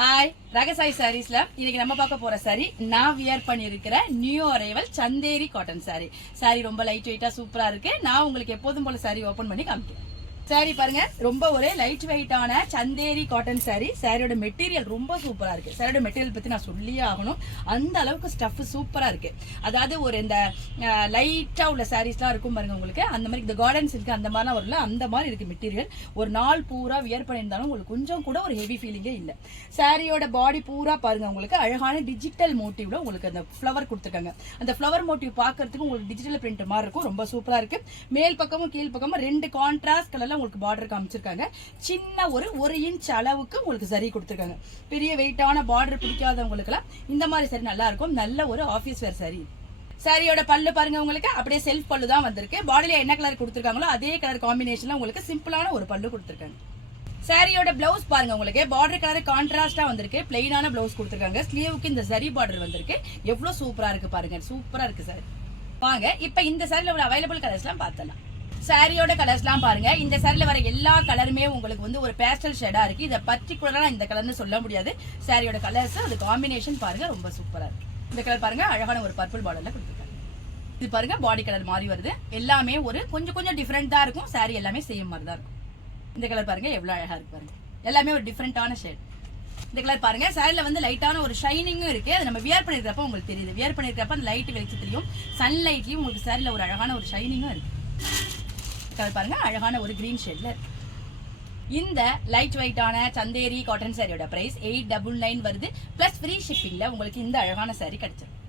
Hi ரகசாய் சாரீஸ்ல இன்னைக்கு நம்ம பார்க்க போற சாரி நான் வியர் பண்ணியிருக்கிற new arrival Chanderi cotton sorry. Sorry ரொம்ப லைட் வெயிட்டா சூப்பரா இருக்கு. நான் உங்களுக்கு எப்போதும் போல சாரி ஓபன் பண்ணி காமிக்கிறேன். சாரி பாருங்க, ரொம்ப ஒரு லைட் வெயிட்டான சந்தேரி காட்டன் சாரி. சாரியோட மெட்டீரியல் ரொம்ப சூப்பரா இருக்கு. சாரியோட மெட்டீரியல் பத்தி நான் சொல்லியே ஆகணும், அந்த அளவுக்கு ஸ்டஃப் சூப்பரா இருக்கு. அதாவது ஒரு இந்த லைட்டா உள்ள சாரீஸ்லாம் இருக்கும் பாருங்க, உங்களுக்கு அந்த மாதிரி இந்த கார்டன்ஸ் இருக்கு அந்த மாதிரிலாம் வரல, அந்த மாதிரி இருக்கு மெட்டீரியல். ஒரு நாள் பூரா வியர் பண்ணியிருந்தாலும் உங்களுக்கு கொஞ்சம் கூட ஒரு ஹெவி ஃபீலிங்கே இல்லை. சாரியோட பாடி பூரா பாருங்க, உங்களுக்கு அழகான டிஜிட்டல் மோட்டிவ்ல உங்களுக்கு அந்த ஃப்ளவர் கொடுத்துருக்காங்க. அந்த ஃப்ளவர் மோட்டிவ் பார்க்கறதுக்கு உங்களுக்கு டிஜிட்டல் பிரிண்ட் மாதிரி இருக்கும், ரொம்ப சூப்பரா இருக்கு. மேல் பக்கமும் கீழ் பக்கமும் ரெண்டு கான்ட்ராஸ்ட் கலர்ல உங்களுக்கு பார்டர் காமிச்சிருக்காங்க. சின்ன ஒரு இன்ச் அளவுக்கு உங்களுக்கு சரி கொடுத்துருக்காங்க. பெரிய வெயிட்டான பார்டர் பிடிக்காதவங்களுக்கு எல்லாம் இந்த மாதிரி சரி நல்லா இருக்கும். நல்ல ஒரு ஆபீஸ் வேர் சரி. சாரியோட பல்லு பாருங்க, உங்களுக்கு அப்படியே செல்ஃப் பல்லு தான் வந்திருக்கு. பாடியில என்ன கலர் கொடுத்துருக்காங்களோ அதே கலர் காம்பினேஷன்ல உங்களுக்கு சிம்பிளான ஒரு பல்லு கொடுத்துருக்காங்க. சாரியோட பிளவுஸ் பாருங்க, உங்களுக்கு பார்டர் கலர் கான்ட்ராஸ்டா வந்திருக்கு. பிளைனான பிளவுஸ் கொடுத்துருக்காங்க. ஸ்லீவுக்கு இந்த சரி பார்டர் வந்திருக்கு. எவ்வளவு சூப்பரா இருக்கு பாருங்க, சூப்பரா இருக்கு சாரி. வாங்க இப்ப இந்த சாரில உள்ள அவைலபிள் கலர்ஸ் எல்லாம் பார்த்தலாம். சாரியோட கலர்ஸ்லாம் பாருங்க. இந்த சாரில வர எல்லா கலருமே உங்களுக்கு வந்து ஒரு பேஸ்டல் ஷேடா இருக்கு. இதை பர்டிகுலரா இந்த கலர்னு சொல்ல முடியாது. சாரியோட கலர்ஸ் அது காம்பினேஷன் பாருங்க, ரொம்ப சூப்பரா இருக்கு. இந்த கலர் பாருங்க, அழகான ஒரு பர்பிள் பார்டர்ல கொடுத்துருக்காங்க. இது பாருங்க பாடி கலர் மாறி வருது. எல்லாமே ஒரு கொஞ்சம் டிஃப்ரெண்ட் தான் இருக்கும். சாரி எல்லாமே சேம் மாதிரி தான் இருக்கும். இந்த கலர் பாருங்க எவ்வளவு அழகா இருக்கு பாருங்க, எல்லாமே ஒரு டிஃப்ரெண்டான ஷேட். இந்த கலர் பாருங்க, சாரில வந்து லைட்டான ஒரு ஷைனிங்கும் இருக்கு. அது நம்ம வியர் பண்ணிருக்கிறப்ப உங்களுக்கு தெரியுது. வியர் பண்ணிருக்கிறப்ப அந்த லைட் வெளிச்சத்துலயும் சன்லைட்லயும் உங்களுக்கு சாரில ஒரு அழகான ஒரு ஷைனிங்கும் இருக்கு. பாருங்க அழகான ஒரு கிரீன் ஷேட்ல இருக்கு. இந்த லைட் வெயிட்டான சந்தேரி காட்டன் சாரியோட பிரைஸ் 899 வருது. பிளஸ் ஃப்ரீ ஷிப்பிங்ல உங்களுக்கு இந்த அழகான சாரி கிடைச்சிருக்கு.